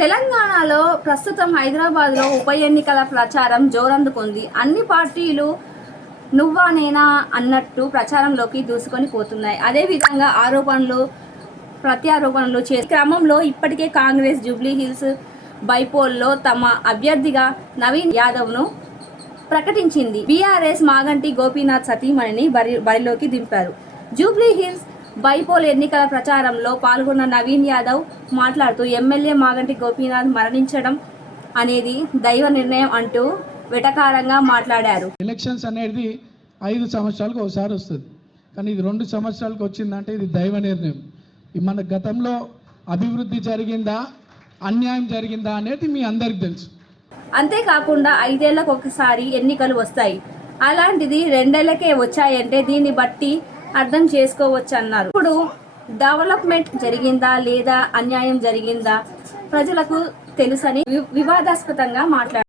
తెలంగాణలో ప్రస్తుతం హైదరాబాద్లో ఉప ఎన్నికల ప్రచారం జోరందుకుంది. అన్ని పార్టీలు నువ్వా నేనా అన్నట్టు ప్రచారంలోకి దూసుకొని పోతున్నాయి. అదేవిధంగా ఆరోపణలు ప్రత్యారోపణలు చేసే క్రమంలో ఇప్పటికే కాంగ్రెస్ జూబ్లీ హిల్స్ బైపోల్లో తమ అభ్యర్థిగా నవీన్ యాదవ్ను ప్రకటించింది. బీఆర్ఎస్ మాగంటి గోపీనాథ్ సతీమణిని బరిలోకి దింపారు. జూబ్లీ హిల్స్ బైపోల్ ఎన్నికల ప్రచారంలో పాల్గొన్న నవీన్ యాదవ్ మాట్లాడుతూ ఎమ్మెల్యే మాగంటి గోపీనాథ్ మరణించడం అనేది దైవ నిర్ణయం అంటూ వెటకారంగా మాట్లాడారు. ఎలక్షన్స్ అనేది 5 సంవత్సరాలకు ఒకసారి వస్తుంది, కానీ ఇది 2 సంవత్సరాలకు వచ్చిందంటే ఇది దైవ నిర్ణయం. మన గతంలో అభివృద్ధి జరిగిందా అన్యాయం జరిగిందా అనేది మీ అందరికి తెలుసు. అంతేకాకుండా 5 ఏళ్లకు ఒకసారి ఎన్నికలు వస్తాయి, అలాంటిది 2 ఏళ్లకే వచ్చాయంటే దీన్ని బట్టి అర్థం చేసుకోవచ్చు అన్నారు. ఇప్పుడు డెవలప్మెంట్ జరిగిందా లేదా అన్యాయం జరిగిందా ప్రజలకు తెలుసని వివాదాస్పదంగా మాట్లాడారు.